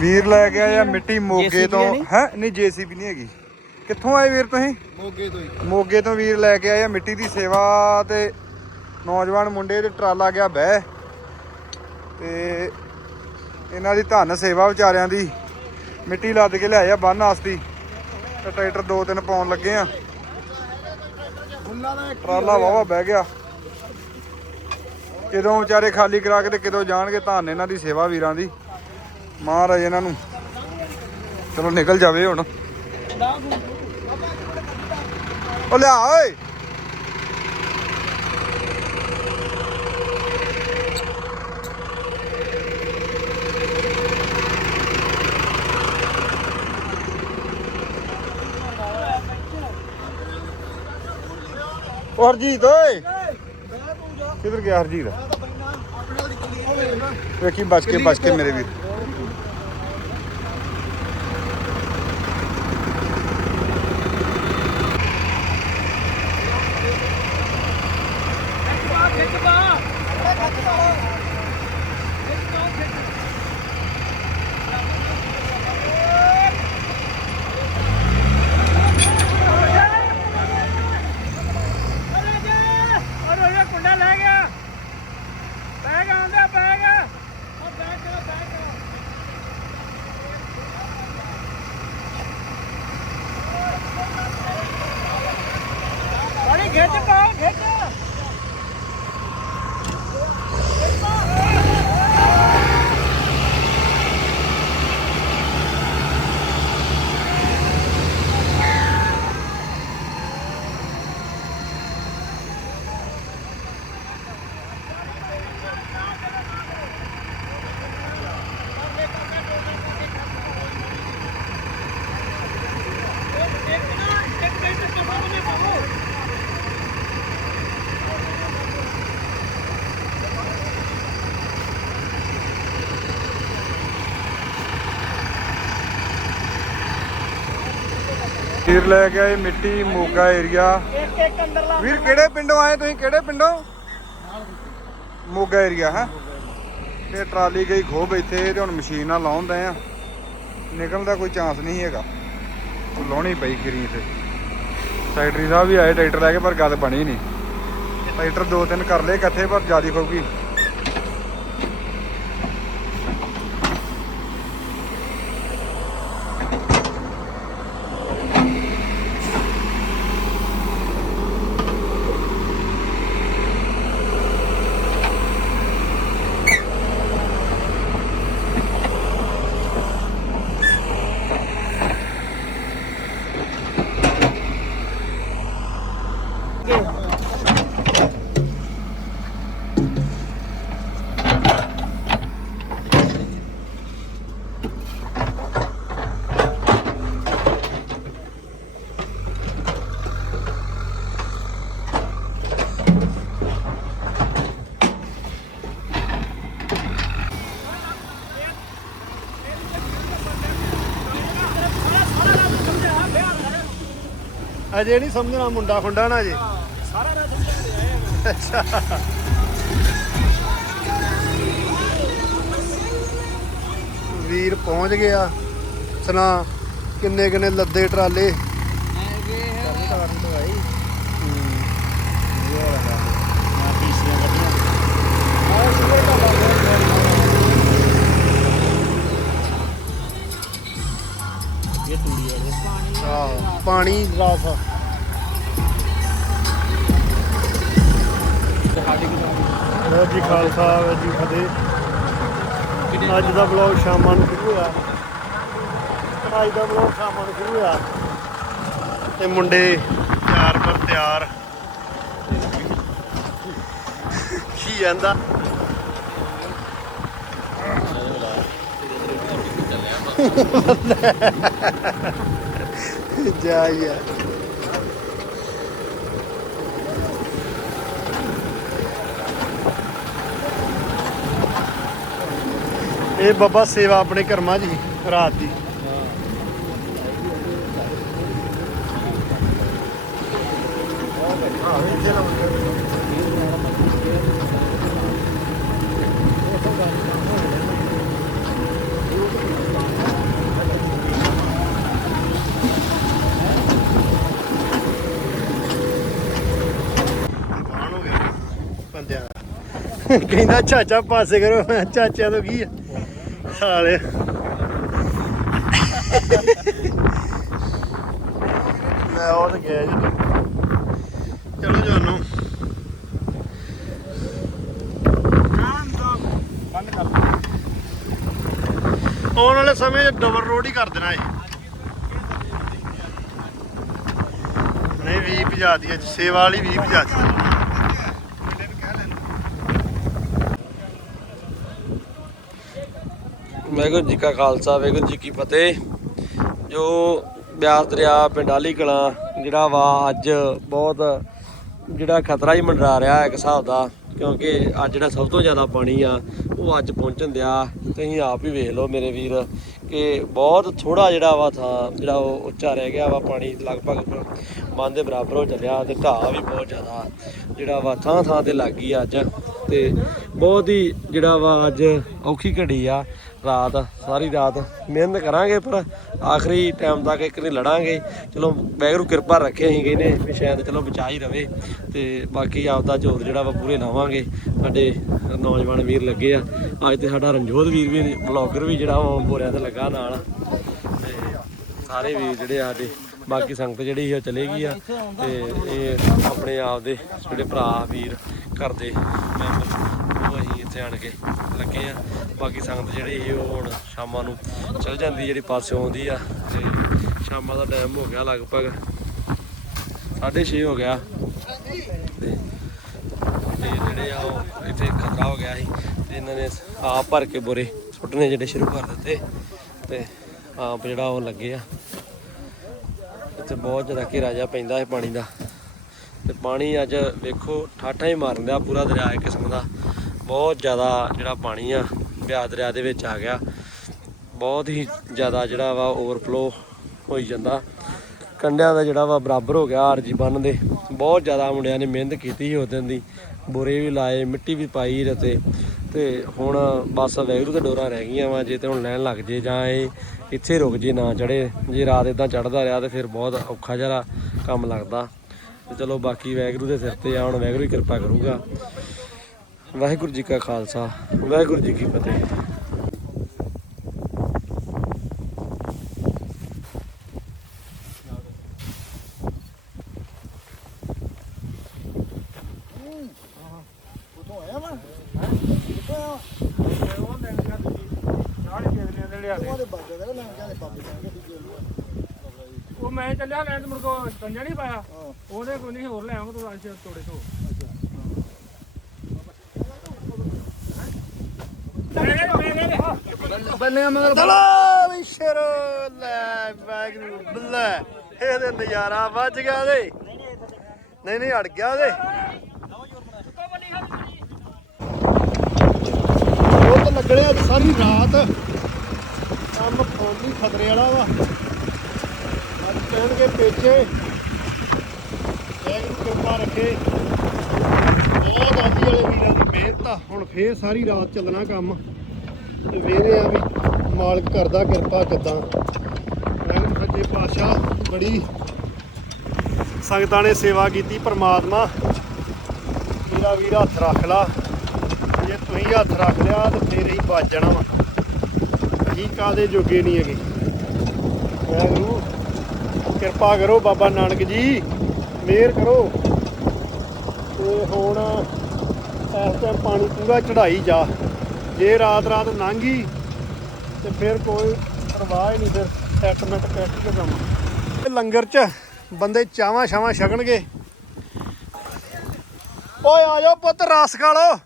ਵੀਰ ਲੈ ਕੇ ਆਇਆ ਮਿੱਟੀ ਮੋਗੇ ਤੋਂ। ਨਹੀਂ? ਹੈ? ਨਹੀਂ ਜੀਸੀਬੀ ਨਹੀਂ ਹੈਗੀ। ਕਿੱਥੋਂ ਆਏ ਵੀਰ ਤੁਸੀਂ? ਮੋਗੇ ਤੋਂ ਹੀ। ਮੋਗੇ ਤੋਂ ਵੀਰ ਲੈ ਕੇ ਆਏ ਆ ਮਿੱਟੀ ਦੀ ਸੇਵਾ ਤੇ ਨੌਜਵਾਨ ਮੁੰਡੇ ਤੇ ਟਰਾਲਾ ਗਿਆ ਬਹਿ। ਤੇ ਇਹਨਾਂ ਦੀ ਧੰਨ ਸੇਵਾ ਵਿਚਾਰਿਆਂ ਦੀ। ਮਿੱਟੀ ਲੱਦ ਕੇ ਲਿਆਏ ਆ ਬੰਨ ਆਸਤੀ। ਟਰੈਕਟਰ ਦੋ ਤਿੰਨ ਪਾਉਣ ਲੱਗੇ ਆ। ਟਰਾਲਾ ਵਾਵਾ ਬਹਿ ਗਿਆ। ਕਿਦੋਂ ਵਿਚਾਰੇ ਖਾਲੀ ਕਰਾ ਕੇ ਤੇ ਕਿਦੋਂ ਜਾਣਗੇ ਧੰਨ ਇਹਨਾਂ ਦੀ ਸੇਵਾ ਵੀਰਾਂ ਦੀ। ਮਹਾਰਾਜ ਇਹਨਾਂ ਨੂੰ। ਚਲੋ ਨਿਕਲ ਜਾਵੇ ਹੁਣ। ਉਹ ਲਿਆ, ਓਏ। ਹਰਜੀਤ, ਓਏ। ਕਿੱਧਰ ਗਿਆ ਹਰਜੀਤ? ਵੇਖੀ, ਬਚ ਕੇ ਬਚ ਕੇ ਮੇਰੇ ਵੀਰ ਕੁੰਡਾ ਲੈ ਗਿਆ ਬੈਗ ਆਉਂਦਾ ਬੈਗ ਉਹ ਬੈਗ ਕਰੋ ਬੈਗ ਕਰੋ ਪਾਣੀ ਖਿੱਚ ਪਾ ਖਿੱਚ ਵੀਰ ਲੈ ਕੇ ਆਏ ਮਿੱਟੀ, ਮੋਗਾ ਏਰੀਆ ਵੀਰ, ਕਿਹੜੇ ਪਿੰਡੋਂ ਆਏ ਤੁਸੀਂ? ਕਿਹੜੇ ਪਿੰਡੋਂ? ਮੋਗਾ ਏਰੀਆ ਹੈ? ਤੇ ਟਰਾਲੀ ਗਈ ਖੋ ਇੱਥੇ ਤੇ ਹੁਣ ਮਸ਼ੀਨ ਨਾਲ ਲਾਉਂਦੇ ਆ। ਨਿਕਲਣ ਦਾ ਕੋਈ ਚਾਂਸ ਨਹੀਂ ਹੈਗਾ। ਲਾਉਣੀ ਪਈ ਖਰੀ ਤੇ। ਸੈਕਟਰੀ ਸਾਹਿਬ ਵੀ ਆਏ, ਟਰੈਕਟਰ ਲੈ ਕੇ, ਪਰ ਗੱਲ ਬਣੀ ਨਹੀਂ। ਟਰੈਕਟਰ ਦੋ ਤਿੰਨ ਕਰ ਲਏ ਇਕੱਠੇ, ਪਰ ਜਿਆਦੀ ਖੋਗੀ ਅਜੇ ਨਹੀਂ ਸਮਝਣਾ ਮੁੰਡਾ ਖੁੰਡਾ ਨਾ ਅਜੇ ਵੀਰ ਪਹੁੰਚ ਗਿਆ। ਸੁਣਾ ਕਿੰਨੇ ਕਿੰਨੇ ਲੱਦੇ ਟਰਾਲੇ? ਆਹ, ਪਾਣੀ ਰਾਸ ਵਾਹਿਗੁਰੂ ਜੀ ਖਾਲਸਾ ਵਾਹਿਗੁਰੂ ਜੀ ਫਤਿਹ। ਅੱਜ ਦਾ ਬਲੌਗ ਸ਼ਾਮਾਂ ਨੂੰ ਸ਼ੁਰੂ ਹੋਇਆ। ਅੱਜ ਦਾ ਬਲੌਗ ਸ਼ਾਮਾਂ ਨੂੰ ਸ਼ੁਰੂ ਹੋਇਆ। ਤੇ ਮੁੰਡੇ ਤਿਆਰ ਪਰ ਤਿਆਰ। ਕੀ ਜਾਂਦਾ ਜਾ ਯਾਰ ਇਹ ਬਾਬਾ ਸੇਵਾ ਆਪਣੇ ਕਰਮਾਂ ਜੀ ਰਾਤ ਦੀ। ਕਹਿੰਦਾ ਚਾਚਾ ਪਾਸੇ ਕਰੋ, ਮੈਂ ਚਾਚਿਆਂ ਤੋਂ ਕੀ ਆ? ਸਾਲੇ ਮੈਂ ਉਹ ਤਾਂ ਗਿਆ ਜੀ। ਚਲੋ ਜਾਨੋ। ਆਉਣ ਵਾਲੇ ਸਮੇਂ 'ਚ ਡਬਲ ਰੋਡ ਹੀ ਕਰ ਦੇਣਾ ਇਹ। ਨਹੀਂ 20 ਭਜਾ ਦੀ ਅੱਜ ਸੇਵਾ ਵਾਲੀ 20 ਭਜਾ ਦੀ। ਵਾਹਿਗੁਰੂ ਜੀ ਕਾ ਖਾਲਸਾ, ਵਾਹਿਗੁਰੂ ਜੀ ਕੀ ਫਤਿਹ। ਜੋ ਬਿਆਸ ਦਰਿਆ ਪਿੰਡਾਲੀ ਕਲਾਂ, ਜਿਹੜਾ ਵਾ ਅੱਜ ਬਹੁਤ ਜਿਹੜਾ ਖਤਰਾ ਹੀ ਮੰਡਰਾ ਰਿਹਾ ਇੱਕ ਹਿਸਾਬ ਦਾ, ਕਿਉਂਕਿ ਅੱਜ ਜਿਹੜਾ ਸਭ ਤੋਂ ਜ਼ਿਆਦਾ ਪਾਣੀ ਆ, ਉਹ ਅੱਜ ਪਹੁੰਚਣ ਦਿਆ। ਤੁਸੀਂ ਆਪ ਹੀ ਵੇਖ ਲਓ ਮੇਰੇ ਵੀਰ, ਕਿ ਬਹੁਤ ਥੋੜਾ ਜਿਹੜਾ ਵਾ ਥਾਂ, ਜਿਹੜਾ ਉਹ ਉੱਚਾ ਰਹਿ ਗਿਆ ਵਾ ਪਾਣੀ, ਲਗਭਗ ਬੰਦ ਦੇ ਬਰਾਬਰ ਹੋ ਚੱਲਿਆ ਤੇ ਢਾਹ ਵੀ ਬਹੁਤ ਜ਼ਿਆਦਾ ਜਿਹੜਾ ਵਾ ਥਾਂ ਥਾਂ ਤੇ ਲੱਗ ਗਈ ਅੱਜ। ਤੇ ਬਹੁਤ ਹੀ ਜਿਹੜਾ ਵਾ ਅੱਜ ਔਖੀ ਘੜੀ ਆ, ਰਾਤ, ਸਾਰੀ ਰਾਤ ਮਿਹਨਤ ਕਰਾਂਗੇ, ਪਰ ਆਖਰੀ ਟਾਈਮ ਤੱਕ ਇੱਕ ਨਹੀਂ ਲੜਾਂਗੇ। ਚਲੋ ਵੈਗਰੂ ਕਿਰਪਾ ਰੱਖੇ ਅਸੀਂ ਕਹਿੰਦੇ ਵੀ ਸ਼ਾਇਦ ਚਲੋ ਬਚਾ ਹੀ ਰਵੇ ਤੇ ਬਾਕੀ ਆਪਦਾ ਜੋਤ ਜਿਹੜਾ ਵਾ ਪੂਰੇ ਲਾਵਾਂਗੇ। ਸਾਡੇ ਨੌਜਵਾਨ ਵੀਰ ਲੱਗੇ ਆ। ਅੱਜ ਤੇ ਸਾਡਾ ਰਣਜੋਤ ਵੀਰ ਵੀ ਬਲੌਗਰ ਵੀ ਜਿਹੜਾ ਵਾ ਬੋਰਿਆਂ ਤੇ ਲੱਗਾ ਨਾਲ। ਤੇ ਸਾਰੇ ਵੀਰ ਜਿਹੜੇ ਆ ਸਾਡੇ, ਬਾਕੀ ਸੰਗਤ ਜਿਹੜੀ ਸੀ ਉਹ ਚਲੇ ਗਈ ਆ। ਤੇ ਇਹ ਆਪਣੇ ਆਪ ਦੇ ਜਿਹੜੇ ਭਰਾ ਵੀਰ ਘਰ ਦੇ ਮੈਂਬਰ ਉਹ ਅਸੀਂ ਇੱਥੇ ਆਣ ਕੇ ਲੱਗੇ ਆ ਬਾਕੀ ਸੰਗਤ ਜਿਹੜੀ ਸੀ ਉਹ ਹੁਣ ਸ਼ਾਮਾਂ ਨੂੰ ਚਲ ਜਾਂਦੀ, ਜਿਹੜੀ ਪਾਸਿਓਂ ਆਉਂਦੀ ਆ, ਤੇ ਸ਼ਾਮਾਂ ਦਾ ਟਾਈਮ ਹੋ ਗਿਆ ਲਗਭਗ 6:30 ਹੋ ਗਿਆ। ਤੇ ਜਿਹੜੇ ਆ ਉਹ ਇੱਥੇ ਖਤਰਾ ਹੋ ਗਿਆ ਸੀ, ਤੇ ਇਹਨਾਂ ਨੇ ਆਪ ਭਰ ਕੇ ਬੁਰੇ ਸੁੱਟਣੇ ਜਿਹੜੇ ਸ਼ੁਰੂ ਕਰ ਦਿੱਤੇ, ਤੇ ਆਪ ਜਿਹੜਾ ਉਹ ਲੱਗੇ ਆ। ਇੱਥੇ ਬਹੁਤ ਜ਼ਿਆਦਾ ਘੇਰਾ ਜਿਹਾ ਪੈਂਦਾ ਹੈ ਪਾਣੀ ਦਾ। ਤੇ ਪਾਣੀ ਅੱਜ ਵੇਖੋ ਠਾਠਾਂ ਹੀ ਮਾਰਨ ਦਿਆ, ਪੂਰਾ ਦਰਿਆ ਇੱਕ ਕਿਸਮ ਦਾ। ਬਹੁਤ ਜ਼ਿਆਦਾ ਜਿਹੜਾ ਪਾਣੀ ਆ, ਬਿਆਸ ਦਰਿਆ ਦੇ ਵਿੱਚ ਆ ਗਿਆ। ਬਹੁਤ ਹੀ ਜ਼ਿਆਦਾ ਜਿਹੜਾ ਵਾ ਓਵਰਫਲੋ ਹੋਈ ਜਾਂਦਾ। ਕੰਡਿਆਂ ਦਾ ਜਿਹੜਾ ਵਾ ਬਰਾਬਰ ਹੋ ਗਿਆ ਆਰਜੀ ਬੰਨ ਦੇ। ਬਹੁਤ ਜ਼ਿਆਦਾ ਮੁੰਡਿਆਂ ਨੇ ਮਿਹਨਤ ਕੀਤੀ ਸੀ ਉਸ ਦਿਨ ਦੀ। ਬੋਰੇ ਵੀ ਲਾਏ, ਮਿੱਟੀ ਵੀ ਪਾਈ ਰਤੇ। ਤੇ ਹੁਣ ਬਸ ਵੈਗਰੂ ਤੇ ਡੋਰਾਂ ਰਹਿ ਗਈਆਂ ਵਾ, ਜੇ ਤੇ ਹੁਣ ਲੈਣ ਲੱਗ ਜੇ ਜਾਂ ਇਹ ਇੱਥੇ ਰੁਕ ਜੇ ਨਾ ਚੜੇ ਜੇ ਰਾਤ ਇਦਾਂ ਚੜਦਾ ਰਿਹਾ ਤੇ ਫਿਰ ਬਹੁਤ ਔਖਾ ਜਿਹਾ ਕੰਮ ਲੱਗਦਾ। ਤੇ ਚਲੋ ਬਾਕੀ ਵੈਗਰੂ ਦੇ ਸਿਰ ਤੇ ਆ, ਹੁਣ ਵੈਗਰੂ ਹੀ ਕਿਰਪਾ ਕਰੂਗਾ। ਵਾਹਿਗੁਰੂ ਜੀ ਕਾ ਖਾਲਸਾ, ਵਾਹਿਗੁਰੂ ਜੀ ਕੀ ਫਤਿਹ। ਉਹ ਲੈਣ ਗਿਆ ਨਾਲ ਕਿਹਦੇ ਨੇ ਲਿਆ ਦੇ ਉਹ ਮੈਂ ਚੱਲਿਆ ਲੈਣ ਤੇ ਮੁੜ ਕੋ ਨਹੀਂ ਪਾਇਆ। ਉਹਦੇ ਕੋਈ ਨਹੀਂ ਹੋਰ ਲੈ ਆਉਂਗਾ ਤੂੰ ਅੱਜ ਤੋੜੇ ਤੋਂ ਤਲਾ ਵੀ ਸ਼ੇਰੋ ਲੈ ਵੈਗਰੂ ਬੱਲੇ। ਇਹਦੇ ਨਜ਼ਾਰਾ ਵੱਜ ਗਿਆ ਦੇ ਨਹੀਂ ਨਹੀਂ ਅੜ ਗਿਆ ਦੇ ਉਹ ਤਾਂ ਲੱਗਣੇ ਸਾਰੀ ਰਾਤ। ਕੰਮ ਫੋਨੀ ਖਤਰੇ ਵਾਲਾ ਵਾ। ਕਹਿਣਗੇ ਪੇਚੇ। ਵੈਗਰੂ ਕਿਰਪਾ ਰੱਖੇ। ਬਹੁਤ ਆਦੀ ਵਾਲੇ ਵੀਰਾਂ ਦੀ ਮਿਹਨਤ ਆ ਹੁਣ ਫੇਰ ਸਾਰੀ ਰਾਤ ਚੱਲਣਾ ਕੰਮ। ਤੇ ਵੇਰੇ ਆ ਵੀ ਮਾਲਕ ਕਰਦਾ ਕਿਰਪਾ ਕਿਦਾਂ। ਵਾਹਿਗੁਰੂ ਸੱਚੇ ਪਾਤਸ਼ਾਹ ਬੜੀ ਸੰਗਤਾਂ ਨੇ ਸੇਵਾ ਕੀਤੀ, ਪਰਮਾਤਮਾ ਮੇਰਾ ਵੀਰ ਹੱਥ ਰੱਖ ਲਾ। ਜੇ ਤੁਸੀਂ ਹੱਥ ਰੱਖ ਲਿਆ ਤਾਂ ਫੇਰ ਹੀ ਬਚ ਜਾਣਾ ਵਾ। ਅਸੀਂ ਕਾਦੇ ਜੋਗੇ ਨਹੀਂ ਹੈਗੇ। ਵਾਹਿਗੁਰੂ। ਕਿਰਪਾ ਕਰੋ ਬਾਬਾ ਨਾਨਕ ਜੀ ਮਿਹਰ ਕਰੋ। ਤੇ ਹੁਣ ਇਸ ਟਾਈਮ ਪਾਣੀ ਪੂਰਾ ਚੜਾਈ ਜਾ। ਜੇ ਰਾਤ ਰਾਤ ਲੰਘੀ ਤੇ ਫਿਰ ਕੋਈ ਪਰਵਾਹ ਹੀ ਨਹੀਂ ਫਿਰ ਸੈਟਮੈਂਟ ਪੈਟੀ ਦਾ ਕੰਮ ਲੰਗਰ 'ਚ ਬੰਦੇ ਚਾਵਾਂ ਛਾਵਾਂ ਛਕਣਗੇ। ਓਏ ਆ ਜਾਓ ਪੁੱਤ ਰਸ ਖਾ ਲਓ।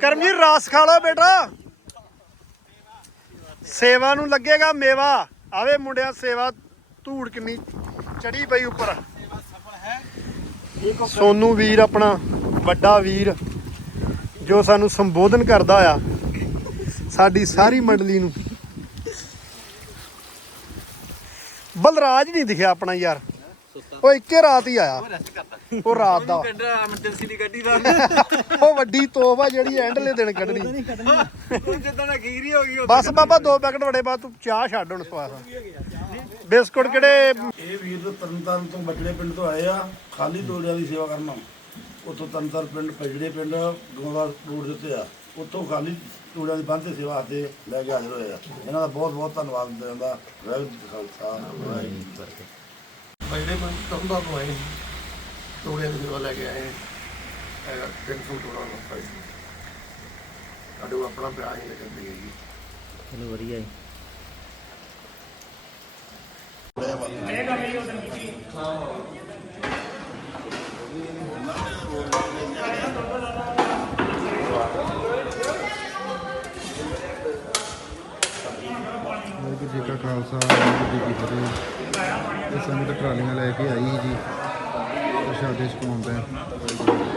ਕਰਮਜੀਤ ਰਸ ਖਾ ਲਓ ਬੇਟਾ। ਸੇਵਾ ਨੂੰ ਲੱਗੇਗਾ ਮੇਵਾ। ਆਵੇ ਮੁੰਡਿਆਂ, ਸੇਵਾ ਧੂੜ ਕਿੰਨੀ ਚੜੀ ਪਈ ਉੱਪਰ। ਸੋਨੂ ਵੀਰ ਆਪਣਾ ਵੱਡਾ ਵੀਰ, ਜੋ ਸਾਨੂੰ ਸੰਬੋਧਨ ਕਰਦਾ ਆ, ਸਾਡੀ ਸਾਰੀ ਮੰਡਲੀ ਨੂੰ। ਬਲਰਾਜ ਨਹੀਂ ਦਿਖਿਆ ਆਪਣਾ ਯਾਰ। ਉਹ ਇੱਕੇ ਰਾਤ ਹੀ ਆਇਆ। ਉਹ ਰਾਤ ਦਾ। ਐਮਰਜੈਂਸੀ ਦੀ ਗੱਡੀ ਦਾ। ਉਹ ਵੱਡੀ ਤੋਹਫਾ ਜਿਹੜੀ ਐਂਡਲੇ ਦਿਨ ਕੱਢਣੀ। ਜਿੱਦਾਂ ਦਾ ਗੀਰੀ ਹੋ ਗਈ ਬਸ ਬਾਬਾ ਦੋ ਪੈਕਟ ਵੜੇ ਬਾਅਦ ਤੂੰ ਚਾਹ ਛੱਡ ਹੁਣ ਸਵਾਦ ਬਿਸਕੁਟ ਕਿਹੜੇ? ਇਹ ਵੀਰ ਤੋਂ ਤਰਨਤਾਰਨ ਤੋਂ ਬਟਲੇ ਪਿੰਡ ਤੋਂ ਆਏ ਆ ਖਾਲੀ ਤੋੜਿਆਂ ਦੀ ਸੇਵਾ ਕਰਨਾ ਉੱਥੋਂ ਤੰਤਰ ਪਿੰਡ ਪਜੜੇ ਪਿੰਡ ਗੋਂਦਾ ਰੋਡ ਦੇ ਉੱਤੇ ਆ। ਉੱਥੋਂ ਖਾਲੀ ਟੂੜਿਆਂ ਦੀ ਬੰਦ ਸੇਵਾ ਵਾਸਤੇ ਲੈ ਕੇ ਹਾਜ਼ਰ ਹੋਏ ਆ। ਇਹਨਾਂ ਦਾ ਬਹੁਤ ਬਹੁਤ ਧੰਨਵਾਦ ਦਿੰਦਾ। ਕਾ ਖਾਲਸਾ ਵਾਹਿਗੁਰੂ ਜੀ ਕੀ ਫਤਿਹ ਬਜੜੇ ਪਿੰਡ ਤੰਬਾ ਤੋਂ ਆਏ ਤੋੜੇ ਦੀ ਸੇਵਾ ਲੈ ਕੇ ਆਏ। ਹੈਗਾ 300 ਤੋੜਾ ਨੂੰ ਪਾਈ ਸਾਡੇ ਆਪਣਾ ਪਿਆਰ ਹੀ ਲੱਗਦੀ ਹੈ ਜੀ ਚਲੋ ਵਧੀਆ ਜੀ। ਵਾਹਿਗੁਰੂ ਜੀ ਕਾ ਖਾਲਸਾ ਵਾਹਿਗੁਰੂ ਜੀ ਕੀ ਫਤਿਹ। ਇਹ ਸੰਗਤ ਟਰਾਲੀਆਂ ਲੈ ਕੇ ਆਈ ਸੀ ਜੀ ਪ੍ਰਸ਼ਾਦੇ ਛਕਾਉਣ ਦਾ